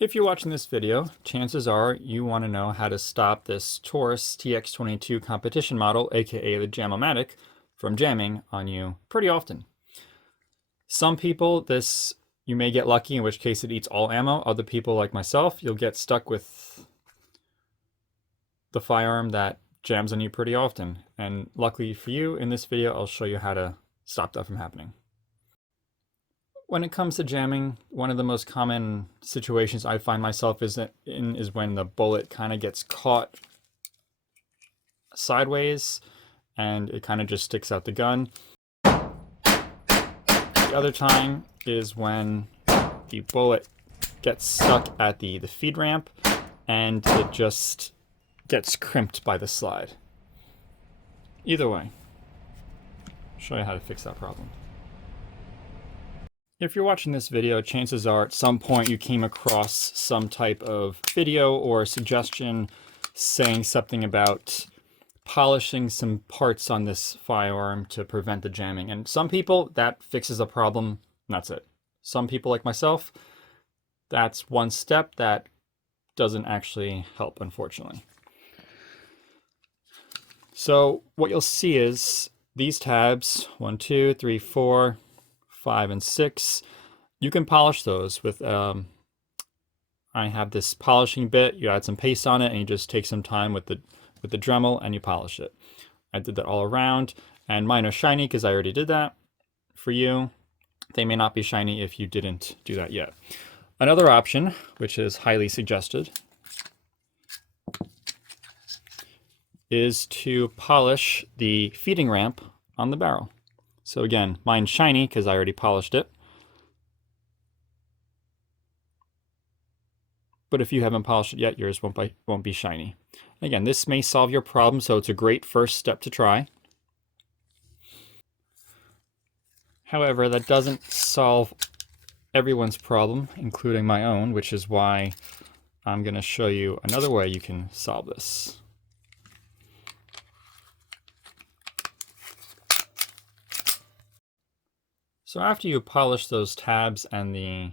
If you're watching this video, chances are you want to know how to stop this Taurus TX-22 competition model, aka the jam-o-matic, from jamming on you pretty often. Some people, you may get lucky, in which case it eats all ammo. Other people, like myself, you'll get stuck with the firearm that jams on you pretty often. And luckily for you, in this video, I'll show you how to stop that from happening. When it comes to jamming, one of the most common situations I find myself is when the bullet kind of gets caught sideways and it kind of just sticks out the gun. The other time is when the bullet gets stuck at the feed ramp and it just gets crimped by the slide. Either way, I'll show you how to fix that problem. If you're watching this video, chances are at some point you came across some type of video or suggestion saying something about polishing some parts on this firearm to prevent the jamming. And some people, that fixes a problem, and that's it. Some people, like myself, that's one step that doesn't actually help, unfortunately. So what you'll see is these tabs, 1, 2, 3, 4, 5, and 6, you can polish those with, I have this polishing bit, you add some paste on it, and you just take some time with the Dremel and you polish it. I did that all around, and mine are shiny because I already did that. For you, they may not be shiny if you didn't do that yet. Another option, which is highly suggested, is to polish the feeding ramp on the barrel. So again, mine's shiny because I already polished it. But if you haven't polished it yet, yours won't be shiny. Again, this may solve your problem, so it's a great first step to try. However, that doesn't solve everyone's problem, including my own, which is why I'm going to show you another way you can solve this. So after you polish those tabs and the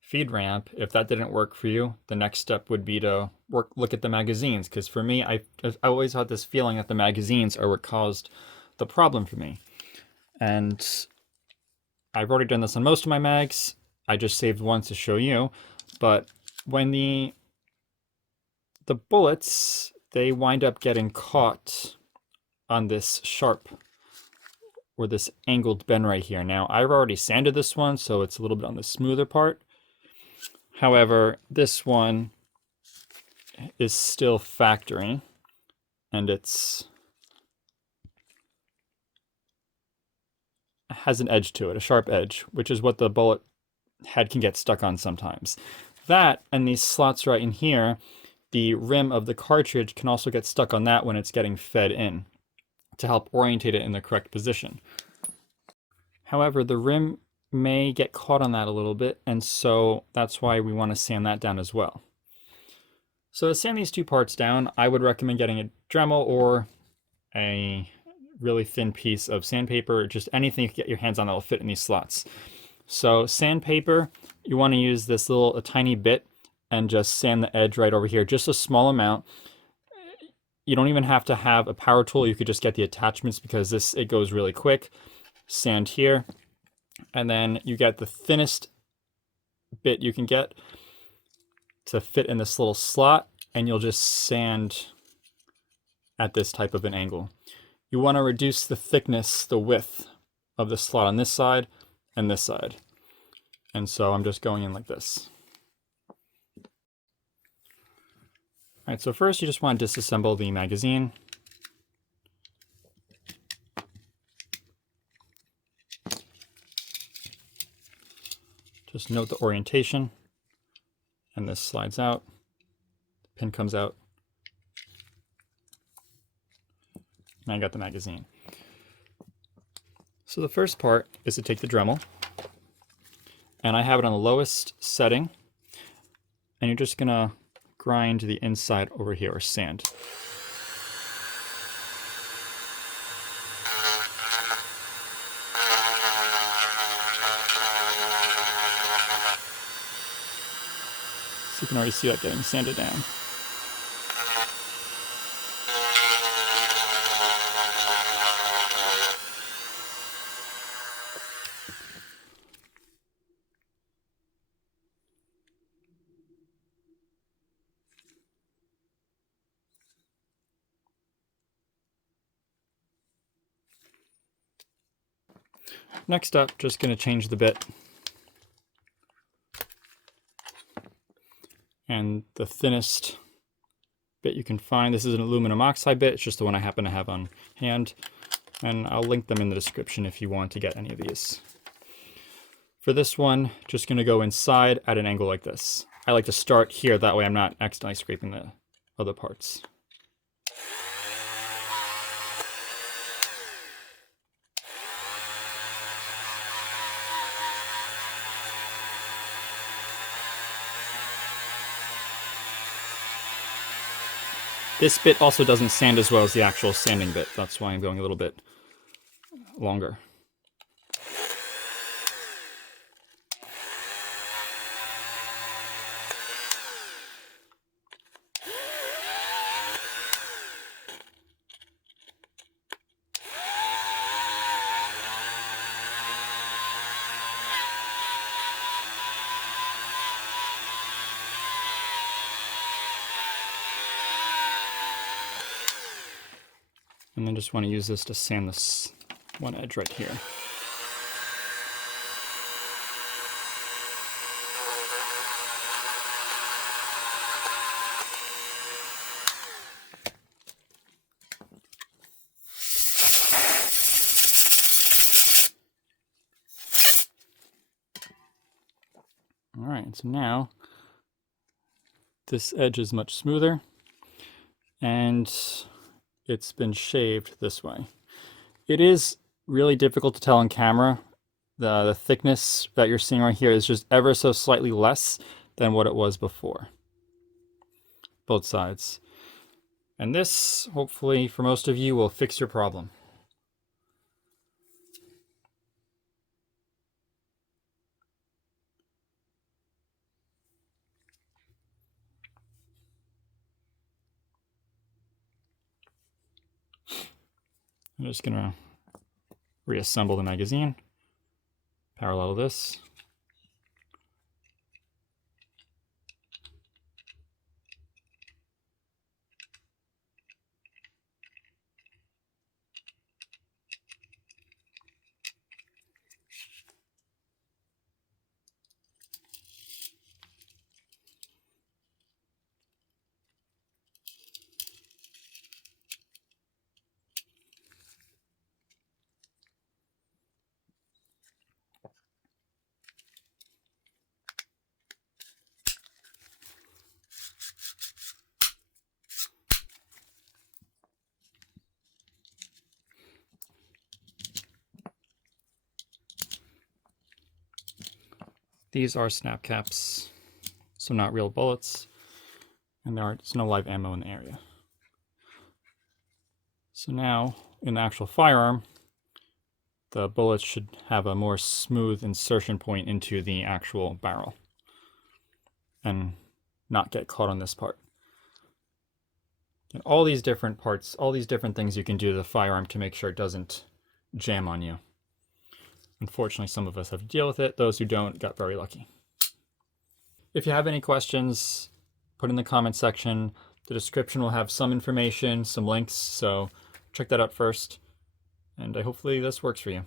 feed ramp, if that didn't work for you, the next step would be to look at the magazines, because for me, I always had this feeling that the magazines are what caused the problem for me. And I've already done this on most of my mags. I just saved one to show you. But when the bullets, they wind up getting caught on this sharp or this angled bend right here. Now, I've already sanded this one, so it's a little bit on the smoother part. However, this one is still factory, and it has an edge to it, a sharp edge, which is what the bullet head can get stuck on sometimes. That and these slots right in here, the rim of the cartridge can also get stuck on that when it's getting fed in to help orientate it in the correct position. However, the rim may get caught on that a little bit, and so that's why we want to sand that down as well. So to sand these two parts down, I would recommend getting a Dremel or a really thin piece of sandpaper, just anything you can get your hands on that will fit in these slots. So sandpaper, you want to use a tiny bit and just sand the edge right over here, just a small amount. You don't even have to have a power tool. You could just get the attachments because it goes really quick. Sand here, and then you get the thinnest bit you can get to fit in this little slot, and you'll just sand at this type of an angle. You want to reduce the thickness, the width of the slot on this side and this side. And so I'm just going in like this. All right, so first you just want to disassemble the magazine. Just note the orientation, and this slides out, the pin comes out, and I got the magazine. So the first part is to take the Dremel, and I have it on the lowest setting, and you're just gonna grind the inside over here, or sand. So you can already see that getting sanded down. Next up, just going to change the bit. And the thinnest bit you can find, this is an aluminum oxide bit, it's just the one I happen to have on hand. And I'll link them in the description if you want to get any of these. For this one, just going to go inside at an angle like this. I like to start here, that way I'm not accidentally scraping the other parts. This bit also doesn't sand as well as the actual sanding bit. That's why I'm going a little bit longer. And then just want to use this to sand this one edge right here. All right, so now this edge is much smoother and it's been shaved this way. It is really difficult to tell on camera. The thickness that you're seeing right here is just ever so slightly less than what it was before. Both sides. And this, hopefully, for most of you, will fix your problem. I'm just gonna reassemble the magazine, parallel this. These are snap caps, so not real bullets, and there's no live ammo in the area. So now, in the actual firearm, the bullets should have a more smooth insertion point into the actual barrel and not get caught on this part. And all these different parts, all these different things you can do to the firearm to make sure it doesn't jam on you. Unfortunately, some of us have to deal with it. Those who don't got very lucky. If you have any questions, put in the comment section. The description will have some information, some links, so check that out first. And hopefully this works for you.